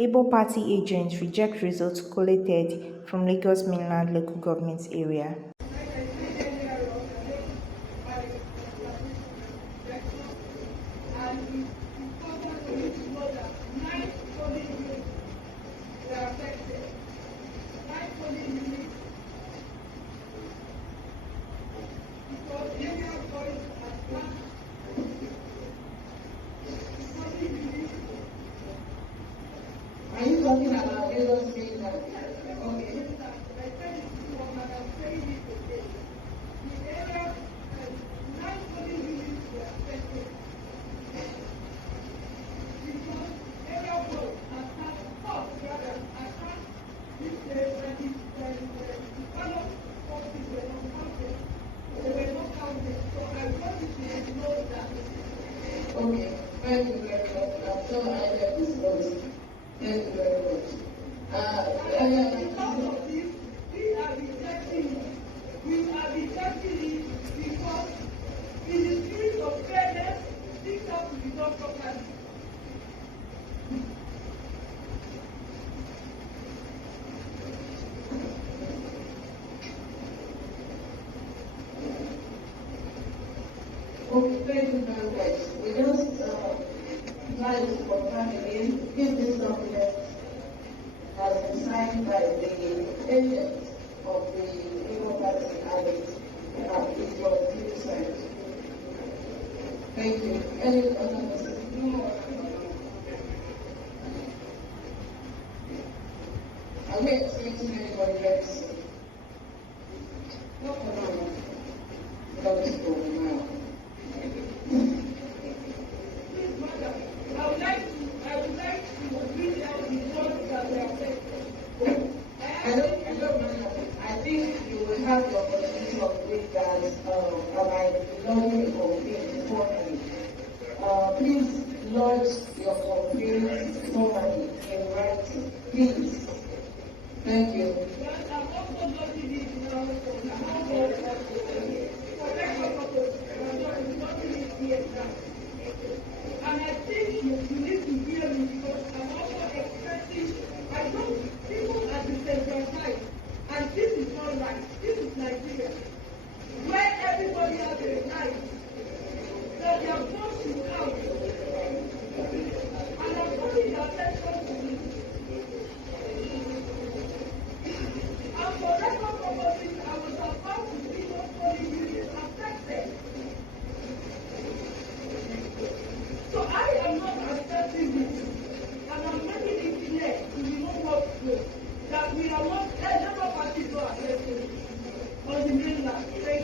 Labour Party agents reject results collated from Lagos mainland local government area. Are you talking about Lagos mainland? Okay. Okay, thank you very much. I'm sure I have this voice. Thank you very much. Because of this, we are rejecting it. We are rejecting it because in the spirit of fairness, things have to be done properly. Okay, thank you very much. We just try to confirm again if this document has been signed by the agent of the Labour Party and it was duly signed. Thank you. Any other person? No. Are we expecting anybody else? No, for now. Let's go now. I think you will have the opportunity of doing that by logging or being formally. Please lodge your complaint formally in writing. Please. Thank you. And I think you need to hear me because I'm also expecting, I know people are decentralized, and this is not right. This is Nigeria, where everybody has a right that their vote should count. And I'm calling your attention to this. And for record purposes, I was about to see those polling units affected. So I am not accepting this, and I'm making it clear to the whole world that we are not, Labour Party is not accepting.